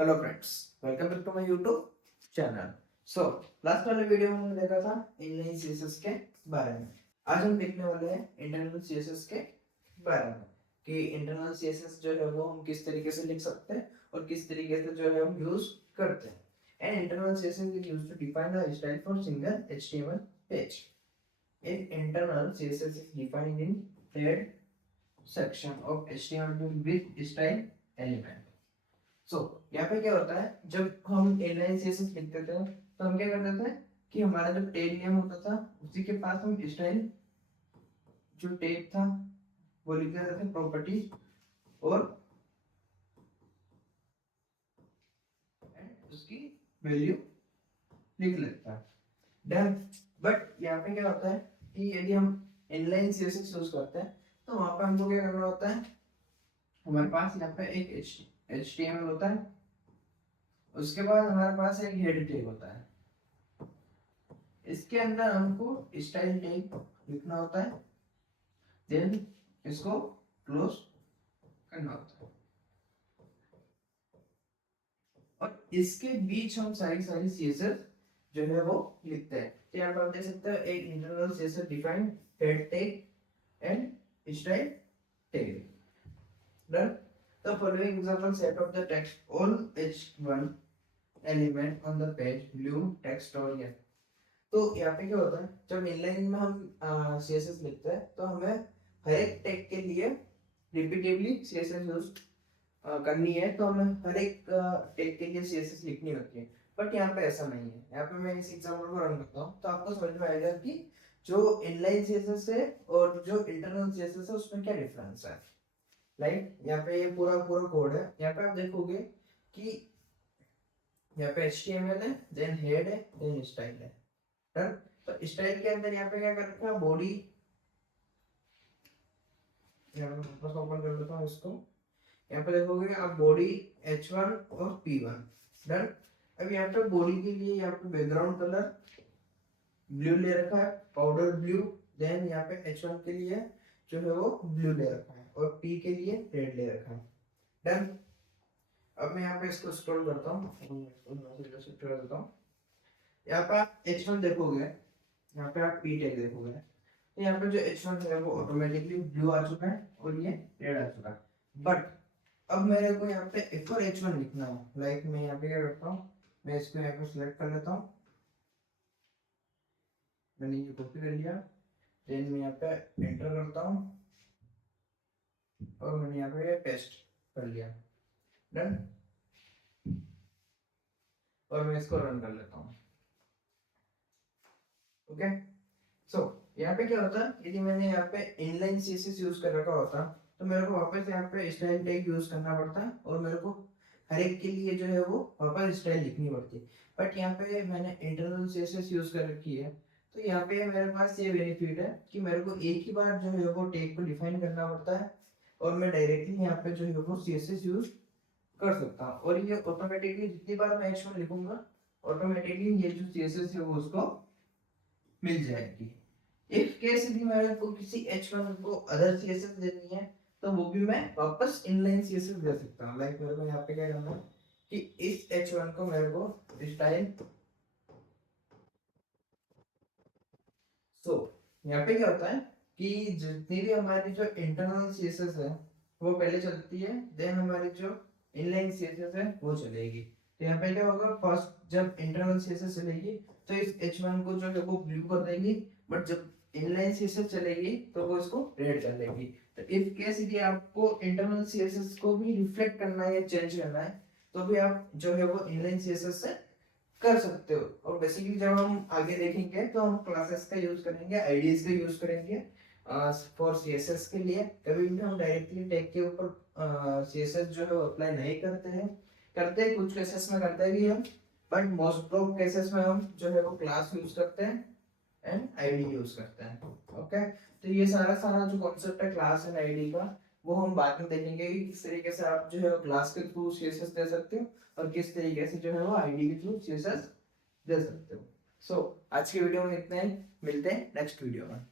Hello friends, welcome back to my YouTube channel. So last वाले video में हमने देखा था इनलाइन सीएसएस के बारे में। आज हम देखने वाले हैं इंटरनल सीएसएस के बारे में कि इंटरनल सीएसएस जो है वो हम किस तरीके से लिख सकते हैं और किस तरीके से जो है हम यूज करते हैं। And internal CSS is used to define the style for single HTML page. In internal CSS is defined in thread section of HTML with style element. यहाँ पे क्या होता है, जब हम इनलाइन सीएसएस लिखते थे तो हम क्या करते थे कि हमारा जो टेग नेम होता था उसी के पास हम स्टाइल जो टेग था वो लिख देते थे प्रॉपर्टीज और उसकी वैल्यू लिख लेता है। डन। बट यहाँ पे क्या होता है कि यदि हम इनलाइन सीएसएस यूज करते हैं तो वहां पे हमको क्या करना होता है, हमारे पास यहाँ पे एक HTML होता है, उसके बाद हमारे पास एक हेड टैग होता है, इसके अंदर हमको स्टाइल टैग लिखना होता है, देन इसको क्लोज करना होता है और इसके बीच हम सारी सारी सीएसएस जो है वो लिखते हैं। तो यहाँ पर आप देख सकते हो एक internal CSS define head tag and style tag. Done. The following example set of the text all h1 element on the page blue text और ये। तो यहाँ पे क्या होता है, जब इनलाइन में हम सीएसएस लिखते हैं तो हमें हर एक टैग के लिए रिपीटेडली सीएसएस यूज करनी है, तो हमें हर एक टैग के लिए सीएसएस लिखनी होती है। बट यहाँ पे ऐसा नहीं है। यहाँ पे मैं इस एग्जांपल को रन करता हूँ तो आपको समझ में आएगा कि जो इनलाइन सीएसएस है और जो इंटरनल सीएसएस है उसमें क्या डिफरेंस है। लाइक यहाँ पे ये पूरा पूरा कोड है, यहाँ पे आप देखोगे कि यहाँ पे HTML है, देन हेड है, देन स्टाइल है। डन। तो स्टाइल के अंदर यहाँ पे क्या कर रखा है, बॉडी। यहाँ पे वापस ओपन कर देता हूँ इसको। यहाँ पे देखोगे आप बॉडी H1 और P1। डन। अब यहाँ पे बॉडी के लिए यहाँ पे बैकग्राउंड कलर ब्लू ले रखा है, पाउडर ब्लू। देन यहाँ पे H1 के लिए जो है वो ब्लू ले रखा है और P के लिए रेड ले रखा है। डन। अब मैं यहाँ पे इसको स्क्रॉल करता हूँ, यहाँ पे आप H1 देखोगे, यहाँ पे आप P टैग देखोगे, तो यहाँ पे जो H1 है वो ऑटोमेटिकली ब्लू आ चुका है और ये रेड आ चुका है। बट अब मेरे को यहाँ पे F और H1 लिखना है। लाइक मैं यहाँ पे क्या करता हूँ, मैं इसको यहाँ पे सिलेक्ट कर लेता हूँ, मैंने ये कॉपी कर लिया, देन मैं यहाँ पे एंटर करता हूँ और मैंने यहाँ पे पेस्ट कर लिया। डन। और मैं इसको रन कर लेता हूँ। ओके। सो यहाँ पे क्या होता है, यदि मैंने यहाँ पे इनलाइन सीएसएस यूज कर रखा होता तो मेरे को वापस यहाँ पे स्टाइल टैग यूज करना पड़ता है और मेरे को हर एक के लिए जो है वो वापस स्टाइल लिखनी पड़ती है। बट यहाँ पे मैंने इंटरनल सीएसएस यूज कर रखी है, तो यहाँ पे मेरे पास ये बेनिफिट है कि मेरे को एक ही बार जो है वो टैग को डिफाइन करना पड़ता है और मैं डायरेक्टली यहाँ पे जो है वो सीएसएस यूज कर सकता हूँ और ये ऑटोमेटिकली जितनी बार मैं H1 लिखूंगा ऑटोमेटिकली ये जो सीएसएस है वो उसको मिल जाएगी। इफ केस यदि मेरे को किसी H1 को अदर सीएसएस देनी है तो वो भी मैं वापस इनलाइन सीएसएस दे सकता हूँ। लाइक मेरे को यहाँ पे क्या करना है कि इस H1 को मेरे को स्टाइल। यहाँ पे क्या होता है कि जितनी भी हमारी जो इंटरनल सीएसएस है वो पहले चलती है, देन हमारी जो इनलाइन सीएसएस है वो चलेगी। तो यहाँ पे क्या होगा, फर्स्ट जब इंटरनल सीएसएस चलेगी तो इस H1 को जो है वो ब्लू कर देगी, बट जब इनलाइन सीएसएस चलेगी तो वो इसको रेड कर देगी। तो इफ केस यदि आपको इंटरनल सीएसएस को भी रिफ्लेक्ट करना है या चेंज करना है तो भी आप जो है वो इनलाइन सीएसएस से कर सकते हो। और बेसिकली जब हम आगे देखेंगे तो हम क्लासेस का यूज करेंगे, आईडीज का यूज करेंगे फॉर सीएसएस के लिए। कभी भी हम डायरेक्टली टैग के ऊपर सीएसएस जो है अप्लाई नहीं करते हैं, करते हैं कुछ केसेस में करते भी हैं, बट मोस्ट ऑफ केसेस में हम जो है वो क्लास यूज करते हैं एंड आईडी यूज करते हैं। ओके। तो ये सारा सारा जो कॉन्सेप्ट है क्लास एंड आईडी का वो हम बाद में देखेंगे कि किस तरीके से आप जो है क्लास के थ्रू सीएसएस दे सकते हो और किस तरीके से जो है वो आईडी के थ्रू सीएसएस दे सकते हो। सो आज की वीडियो में इतना ही, मिलते हैं नेक्स्ट वीडियो में।